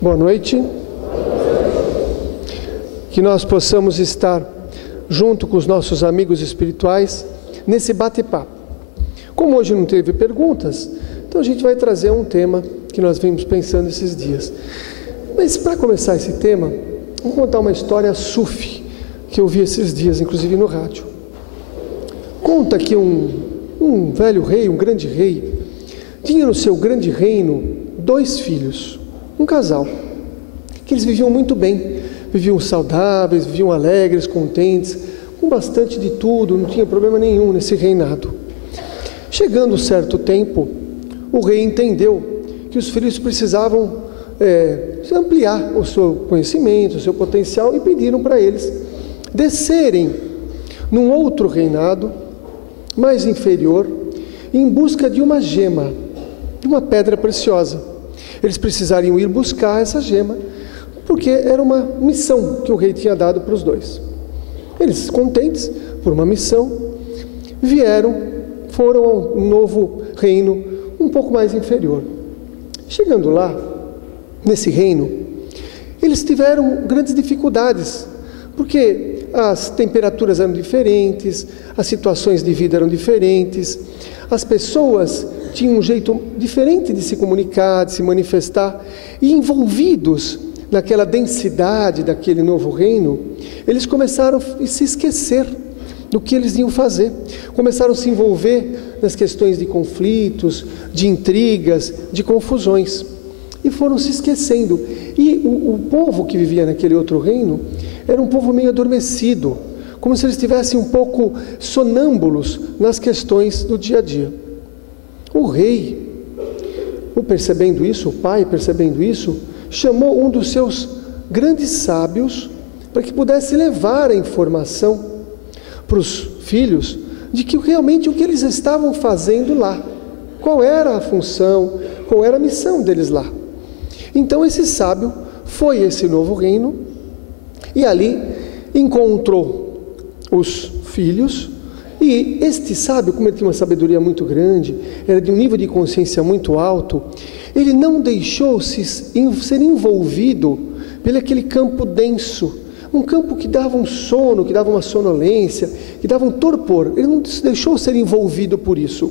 Boa noite. Que nós possamos estar junto com os nossos amigos espirituais nesse bate-papo. Como hoje não teve perguntas, então a gente vai trazer um tema que nós vimos pensando esses dias. Mas para começar esse tema, vou contar uma história sufi que eu vi esses dias, inclusive no rádio. Conta que um velho rei, um grande rei, tinha no seu grande reino 2 filhos, um casal, que eles viviam muito bem, viviam saudáveis, viviam alegres, contentes, com bastante de tudo, não tinha problema nenhum nesse reinado. Chegando um certo tempo, o rei entendeu que os filhos precisavam ampliar o seu conhecimento, o seu potencial, e pediram para eles descerem num outro reinado mais inferior em busca de uma gema, de uma pedra preciosa. Eles precisariam ir buscar essa gema, porque era uma missão que o rei tinha dado para os 2. Eles, contentes por uma missão, foram a um novo reino um pouco mais inferior. Chegando lá, nesse reino, eles tiveram grandes dificuldades, porque as temperaturas eram diferentes, as situações de vida eram diferentes, as pessoas tinham um jeito diferente de se comunicar, de se manifestar, e envolvidos naquela densidade daquele novo reino, eles começaram a se esquecer do que eles iam fazer, começaram a se envolver nas questões de conflitos, de intrigas, de confusões, e foram se esquecendo. E o povo que vivia naquele outro reino era um povo meio adormecido, como se eles estivessem um pouco sonâmbulos nas questões do dia a dia. O rei, percebendo isso, o pai percebendo isso, chamou um dos seus grandes sábios para que pudesse levar a informação para os filhos de que realmente o que eles estavam fazendo lá, qual era a função, qual era a missão deles lá. Então esse sábio foi a esse novo reino e ali encontrou os filhos, e este sábio, como ele tinha uma sabedoria muito grande, era de um nível de consciência muito alto, ele não deixou-se ser envolvido pelo aquele campo denso, um campo que dava um sono, que dava uma sonolência, que dava um torpor. Ele não se deixou ser envolvido por isso.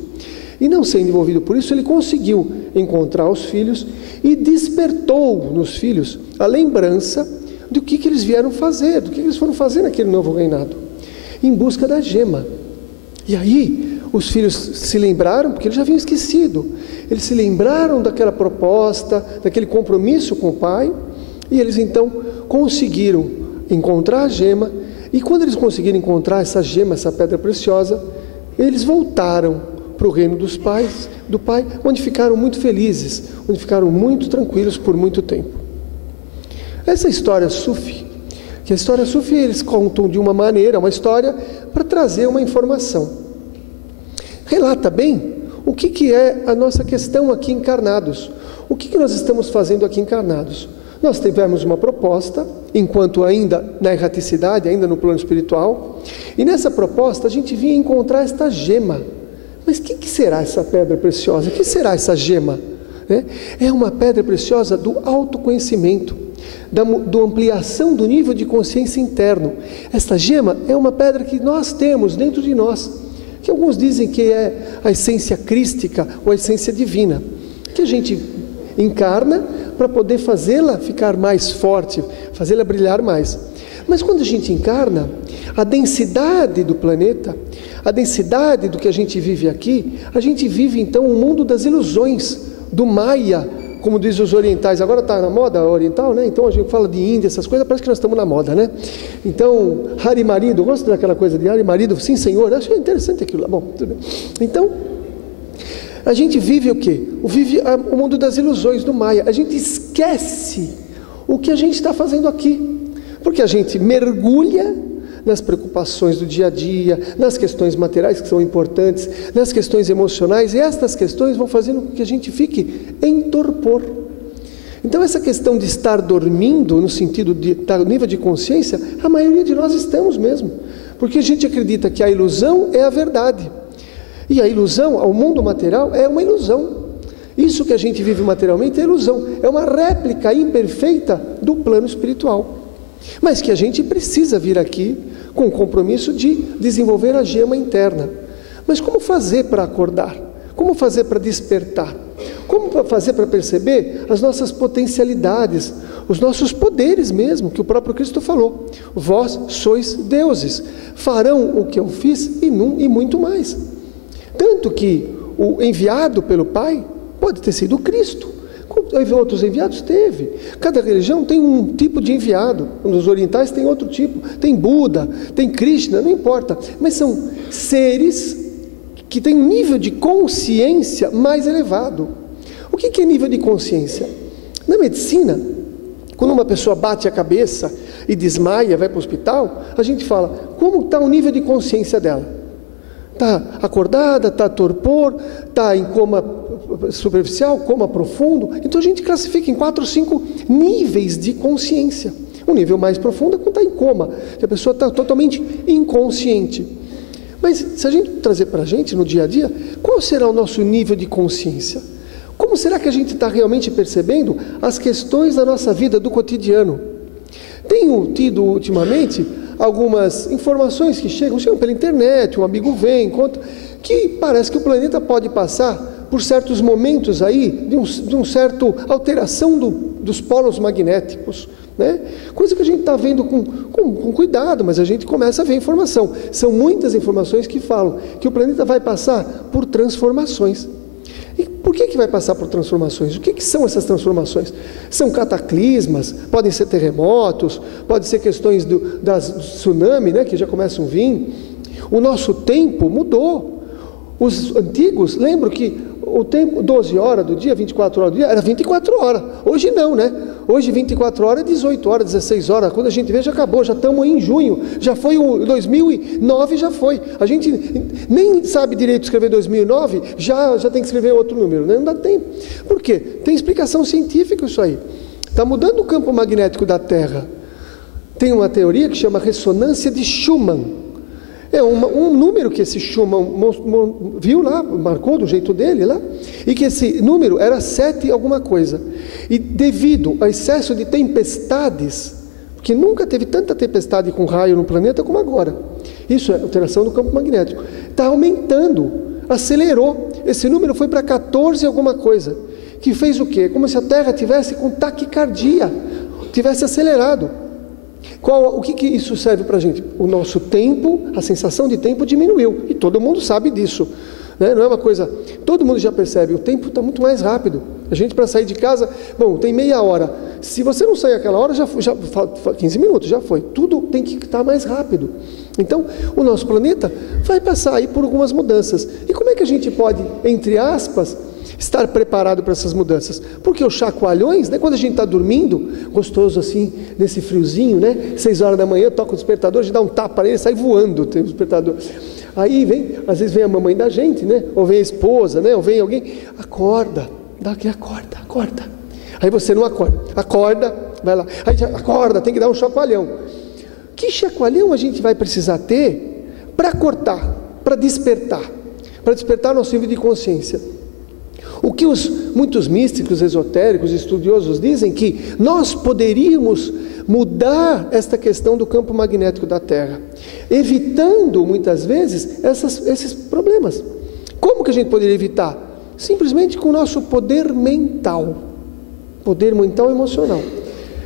E não sendo envolvido por isso, ele conseguiu encontrar os filhos e despertou nos filhos a lembrança do que eles vieram fazer, do que eles foram fazer naquele novo reinado, em busca da gema. E aí os filhos se lembraram, porque eles já haviam esquecido, eles se lembraram daquela proposta, daquele compromisso com o pai, e eles então conseguiram encontrar a gema. E quando eles conseguiram encontrar essa gema, essa pedra preciosa, eles voltaram para o reino do pai, onde ficaram muito felizes, onde ficaram muito tranquilos por muito tempo. Essa história sufi, que a história sufi eles contam de uma maneira, uma história para trazer uma informação. Relata bem o que é a nossa questão aqui encarnados, o que nós estamos fazendo aqui encarnados. Nós tivemos uma proposta, enquanto ainda na erraticidade, ainda no plano espiritual, e nessa proposta a gente vinha encontrar esta gema. Mas o que será essa pedra preciosa? O que será essa gema? É uma pedra preciosa do autoconhecimento, da ampliação do nível de consciência interno. Esta gema é uma pedra que nós temos dentro de nós, que alguns dizem que é a essência crística ou a essência divina, que a gente encarna para poder fazê-la ficar mais forte, fazê-la brilhar mais. Mas quando a gente encarna, a densidade do planeta, a densidade do que a gente vive aqui, a gente vive então um mundo das ilusões, do Maya, como dizem os orientais. Agora está na moda oriental, né? Então a gente fala de Índia, essas coisas, parece que nós estamos na moda, né? Então, Hari Marido, eu gosto daquela coisa de Hari Marido, sim senhor, acho interessante aquilo lá. Bom, tudo bem. Então, a gente vive o quê? Vive o mundo das ilusões do Maya. A gente esquece o que a gente está fazendo aqui, porque a gente mergulha nas preocupações do dia a dia, nas questões materiais que são importantes, nas questões emocionais, e estas questões vão fazendo com que a gente fique em torpor. Então essa questão de estar dormindo, no sentido de estar no nível de consciência, a maioria de nós estamos mesmo, porque a gente acredita que a ilusão é a verdade, e a ilusão, ao mundo material, é uma ilusão. Isso que a gente vive materialmente é ilusão, é uma réplica imperfeita do plano espiritual. Mas que a gente precisa vir aqui com o compromisso de desenvolver a gema interna. Mas como fazer para acordar? Como fazer para despertar? Como fazer para perceber as nossas potencialidades, os nossos poderes mesmo, que o próprio Cristo falou. Vós sois deuses, farão o que eu fiz e muito mais. Tanto que o enviado pelo Pai pode ter sido Cristo. Outros enviados teve. Cada religião tem um tipo de enviado. Nos orientais tem outro tipo. Tem Buda, tem Krishna, não importa. Mas são seres que têm um nível de consciência mais elevado. O que é nível de consciência? Na medicina, quando uma pessoa bate a cabeça e desmaia, vai para o hospital, a gente fala, como está o nível de consciência dela? Está acordada, está torpor, está em coma superficial, coma profundo. Então a gente classifica em 4 ou 5 níveis de consciência. O nível mais profundo é quando está em coma, que a pessoa está totalmente inconsciente. Mas se a gente trazer para a gente no dia a dia, qual será o nosso nível de consciência? Como será que a gente está realmente percebendo as questões da nossa vida, do cotidiano? Tenho tido ultimamente algumas informações que chegam pela internet, um amigo vem, conta, que parece que o planeta pode passar por certos momentos aí, de um certo alteração dos polos magnéticos, né? Coisa que a gente está vendo com cuidado, mas a gente começa a ver informação. São muitas informações que falam que o planeta vai passar por transformações. E por que vai passar por transformações? O que são essas transformações? São cataclismas, podem ser terremotos, podem ser questões do tsunami, né, que já começam a vir. O nosso tempo mudou. Os antigos, lembro que o tempo, 12 horas do dia, 24 horas do dia, era 24 horas. Hoje não, né? Hoje 24 horas é 18 horas, 16 horas. Quando a gente vê, já acabou, já estamos em junho. Já foi o 2009, já foi. A gente nem sabe direito escrever 2009, já tem que escrever outro número, né? Não dá tempo. Por quê? Tem explicação científica isso aí. Está mudando o campo magnético da Terra. Tem uma teoria que chama ressonância de Schumann. É um número que esse Schumann viu lá, marcou do jeito dele lá, e que esse número era 7 alguma coisa. E devido ao excesso de tempestades, porque nunca teve tanta tempestade com raio no planeta como agora, isso é alteração do campo magnético, está aumentando, acelerou, esse número foi para 14 alguma coisa, que fez o quê? Como se a Terra tivesse com taquicardia, tivesse acelerado. O que isso serve para a gente? O nosso tempo, a sensação de tempo diminuiu, e todo mundo sabe disso, né? Não é uma coisa, todo mundo já percebe, o tempo está muito mais rápido. A gente, para sair de casa, bom, tem meia hora, se você não sair aquela hora, já 15 minutos, já foi, tudo tem que estar mais rápido. Então, o nosso planeta vai passar aí por algumas mudanças. E como é que a gente pode, entre aspas, estar preparado para essas mudanças? Porque os chacoalhões, né, quando a gente está dormindo, gostoso assim, nesse friozinho, né, 6 horas da manhã, toca o despertador, a gente dá um tapa nele, sai voando, tem o despertador. Aí às vezes vem a mamãe da gente, né, ou vem a esposa, né, ou vem alguém, acorda, dá aquele acorda. Aí você não acorda, vai lá, aí já acorda, tem que dar um chacoalhão. Que chacoalhão a gente vai precisar ter para cortar, para despertar nosso nível de consciência? O que muitos místicos, esotéricos, estudiosos dizem que nós poderíamos mudar esta questão do campo magnético da Terra, evitando muitas vezes esses problemas. Como que a gente poderia evitar? Simplesmente com o nosso poder mental e emocional.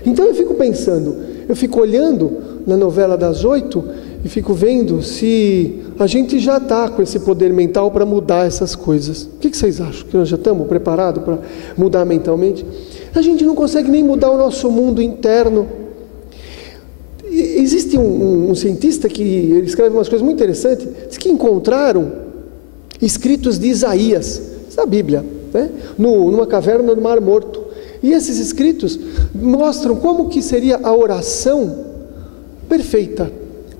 Então eu fico pensando, eu fico olhando na novela das 8 e fico vendo se a gente já está com esse poder mental para mudar essas coisas. O que vocês acham? Que nós já estamos preparados para mudar mentalmente? A gente não consegue nem mudar o nosso mundo interno. Existe um cientista que ele escreve umas coisas muito interessantes, diz que encontraram escritos de Isaías, da Bíblia, né? Numa caverna do Mar Morto. E esses escritos mostram como que seria a oração perfeita.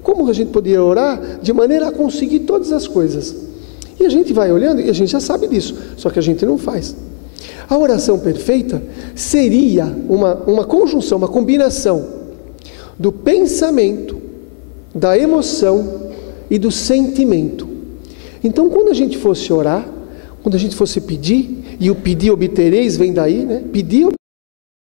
Como a gente poderia orar de maneira a conseguir todas as coisas. E a gente vai olhando e a gente já sabe disso, só que a gente não faz. A oração perfeita seria uma conjunção, uma combinação do pensamento, da emoção e do sentimento. Então, quando a gente fosse orar, quando a gente fosse pedir, E o pedir obtereis vem daí, né? Pedir